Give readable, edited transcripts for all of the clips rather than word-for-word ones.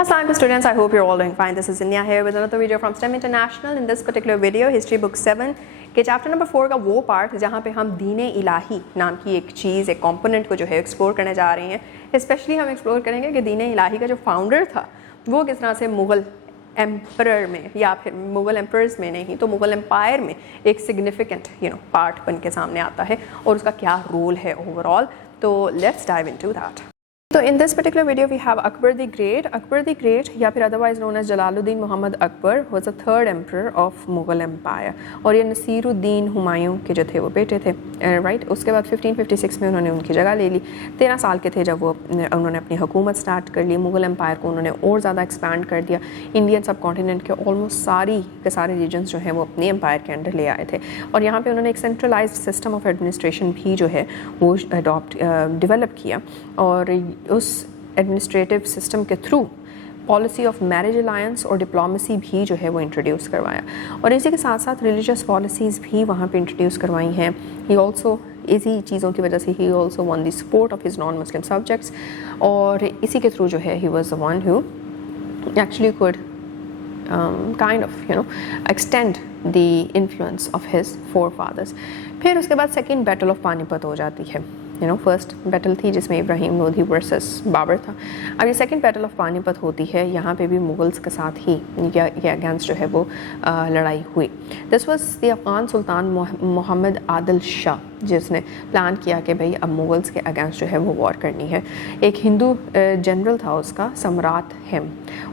Assalamualaikum students, I hope you're all doing fine. This is Inya here with another video from STEM International. In this particular video, History Book 7 के chapter number 4 का वो part जहाँ पे हम दीन इलाही नाम की एक चीज़, एक कंपोनेंट को जो है एक्सप्लोर करने जा रहे हैं। स्पेशली हम एक्सप्लोर करेंगे कि दीन इलाही का जो फाउंडर था वो किस तरह से मुग़ल एम्परर में या फिर मुग़ल एम्परर्स में नहीं तो मुग़ल एम्पायर में एक सिग्निफिकेंट पार्ट बन के सामने आता है और उसका क्या रोल है ओवरऑल। तो लेट्स डाइव इनटू दैट। तो in this particular video we have Akbar the great. Akbar the great या फिर otherwise known as Jalaluddin Mohammad Akbar was the third emperor of Mughal empire और ये नसीरुद्दीन हुमायूं के जो थे वो बेटे थे, राइट। उसके बाद 1556 में उन्होंने उनकी जगह ले ली। 13 साल के थे जब वो उन्होंने अपनी हुकूमत स्टार्ट कर ली। मुग़ल एम्पायर को उन्होंने और ज़्यादा एक्सपैंड कर दिया। इंडियन सब कॉन्टिनेंट के ऑलमोस्ट सारे रीजन्स जो हैं वो अपने एम्पायर के अंडर ले आए थे और यहाँ पर उन्होंने एक सेंट्रलाइज्ड सिस्टम ऑफ एडमिनिस्ट्रेशन भी जो है वो डेवलप किया और उस एडमिनिस्ट्रेटिव सिस्टम के through policy of marriage alliance और डिप्लोमेसी भी जो है वो इंट्रोड्यूस करवाया और इसी के साथ साथ रिलीजियस पॉलिसीज़ भी वहाँ पे इंट्रोड्यूस करवाई हैं। ही ऑल्सो इसी चीज़ों की वजह से he also one the support of his non Muslim subjects और इसी के थ्रू जो है he was the one who actually could kind of extend the influence of his forefathers। फिर उसके बाद सेकेंड बैटल ऑफ पानीपत हो जाती है। फर्स्ट बैटल थी जिसमें इब्राहिम लोधी वर्सेस बाबर था। अब ये सेकंड बैटल ऑफ पानीपत होती है, यहाँ पे भी मुगल्स के साथ ही ये अगेंस्ट जो है वो लड़ाई हुई। दिस वाज द अफ़गान सुल्तान मोहम्मद आदिल शाह जिसने प्लान किया कि भाई अब मुगल्स के अगेंस्ट जो है वो वॉर करनी है। एक हिंदू जनरल था उसका सम्राट हेम,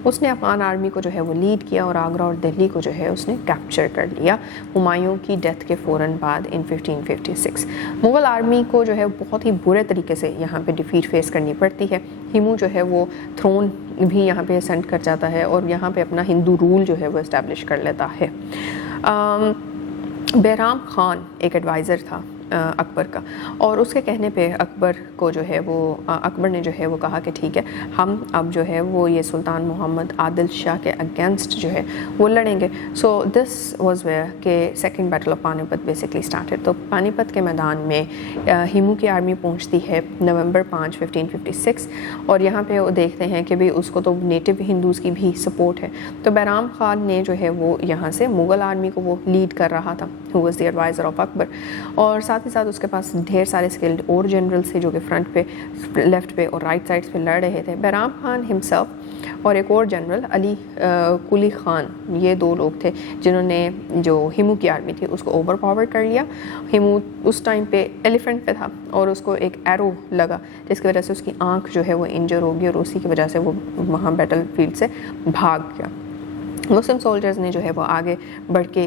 उसने अफ़गान आर्मी को जो है वो लीड किया और आगरा और दिल्ली को जो है उसने कैप्चर कर लिया हुमायूं की डेथ के फ़ौरन बाद इन 1556। मुग़ल आर्मी को जो है बहुत ही बुरे तरीके से यहाँ पे डिफीट फेस करनी पड़ती है। हिमू जो है वो थ्रोन भी यहाँ पे असेंड कर जाता है और यहाँ पे अपना हिंदू रूल जो है वो इस्टेब्लिश कर लेता है। बैराम खान एक एडवाइज़र था अकबर का और उसके कहने पे अकबर को जो है वो अकबर ने जो है वो कहा कि ठीक है हम अब जो है वो ये सुल्तान मोहम्मद आदिल शाह के अगेंस्ट जो है वो लड़ेंगे। सो दिस वाज वेयर के second battle of Panipat basically started. तो पानीपत के मैदान में हिमू की आर्मी पहुंचती है नवंबर 5, 1556 और यहाँ पे वो देखते हैं कि भाई उसको तो नेटिव हिंदूज़ की भी सपोर्ट है। तो बैराम खान ने जो है वो यहाँ से मुग़ल आर्मी को वो लीड कर रहा था, who was the adviser of Akbar और साथ ही साथ उसके पास ढेर सारे स्किल्ड और जनरल्स थे जो कि फ्रंट पे, लेफ़्ट पे और राइट साइड्स पे लड़ रहे थे। बैराम खान हिमसेल्फ और एक और जनरल अली कुली खान, ये दो लोग थे जिन्होंने जो हिमू की आर्मी थी उसको ओवर पावर कर लिया। हिमू उस टाइम पे एलिफेंट पे था और उसको एक एरो लगा जिसकी वजह से उसकी आँख जो है वो इंजर हो गई और उसी की वजह से वो वहाँ बैटल फील्ड से भाग गया। मुस्लिम सोल्जर्स ने जो है वो आगे बढ़ के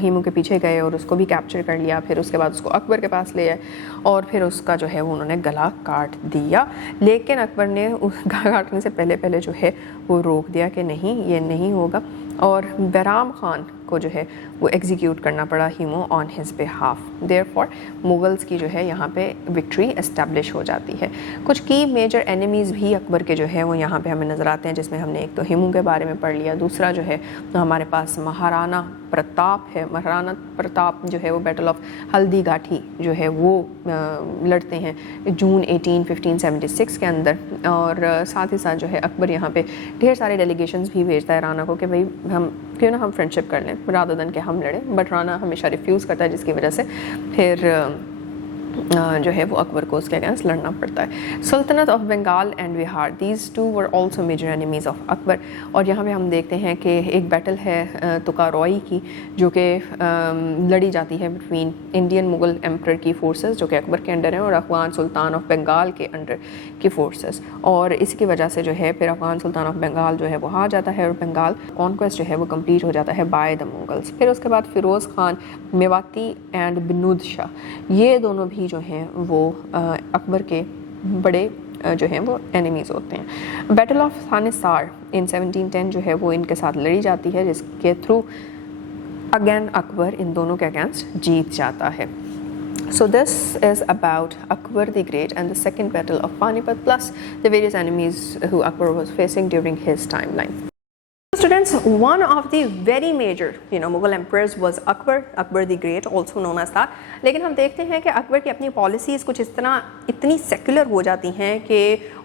हिमू के पीछे गए और उसको भी कैप्चर कर लिया। फिर उसके बाद उसको अकबर के पास ले आए और फिर उसका जो है वो उन्होंने गला काट दिया। लेकिन अकबर ने उस गला काटने से पहले जो है वो रोक दिया कि नहीं, ये नहीं होगा और बैराम खान को जो है वो एग्जीक्यूट करना पड़ा Hemu on his behalf. Therefore Mughals की जो है यहाँ पे विक्ट्री एस्टेब्लिश हो जाती है। कुछ की मेजर एनिमीज़ भी अकबर के जो है वो यहाँ पे हमें नज़र आते हैं, जिसमें हमने एक तो हिमू के बारे में पढ़ लिया, दूसरा जो है तो हमारे पास महाराणा प्रताप है। महाराणा प्रताप जो है वो बैटल ऑफ हल्दी घाटी जो है वो लड़ते हैं जून 18, 1576 के अंदर और साथ ही साथ जो है अकबर यहाँ पे ढेर सारे डेलीगेशंस भी भेजता है राणा को कि भाई हम क्यों ना हम फ्रेंडशिप कर लें रादर देन कि हम लड़ें, बट राणा हमेशा रिफ्यूज़ करता है जिसकी वजह से फिर जो है वो अकबर को उसके अगेंस्ट लड़ना पड़ता है। Sultanate of Bengal and Bihar, these two were also major enemies of Akbar और यहाँ पे हम देखते हैं कि एक बैटल है तुकारोई की जो कि लड़ी जाती है बिटवीन इंडियन मुग़ल एम्परर की फोर्सेस जो कि अकबर के अंडर हैं और अफ़गान सुल्तान ऑफ बंगाल के अंडर की फोर्सेस और इसकी वजह से जो है फिर अफ़गान सुल्तान ऑफ बंगाल जो है वो हार जाता है और बंगाल कॉन्क्वेस्ट जो है वो कम्प्लीट हो जाता है बाय द मुगल्स। फिर उसके बाद फ़िरोज़ खान, मेवाती एंड बिनुद शाह, ये दोनों भी जो हैं वो अकबर के बड़े जो हैं वो एनिमीज़ होते हैं। बैटल ऑफ थानेसार इन 1710 जो है वो इनके साथ लड़ी जाती है जिसके थ्रू अगेन अकबर इन दोनों के अगेंस्ट जीत जाता है। So this is about Akbar the Great and the second battle of Panipat plus the various enemies who Akbar was facing during his timeline. Students, one of the very major Mughal emperors was Akbar the Great, also known as that. लेकिन हम देखते हैं कि अकबर की अपनी policies कुछ इस तरह इतनी सेकुलर हो जाती हैं कि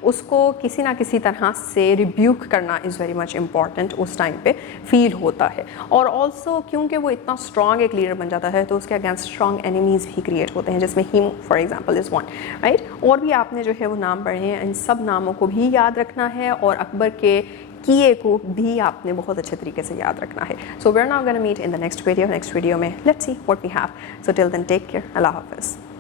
उसको किसी ना किसी तरह से रिब्यूक करना इज़ वेरी मच इम्पॉर्टेंट उस टाइम पे फील होता है. और ऑल्सो क्योंकि वो इतना स्ट्रॉन्ग एक लीडर बन जाता है तो उसके अगेंस्ट स्ट्रॉन्ग एनिमीज़ भी क्रिएट होते हैं, जिसमें him for example is one, right. और भी आपने जो है वो नाम पढ़े हैं, इन सब नामों को भी याद रखना है और अकबर के किए को भी आपने बहुत अच्छे तरीके से याद रखना है. So we are now gonna meet in the next video में let's see what we have. So till then take care. अल्लाह हाफ़िज़.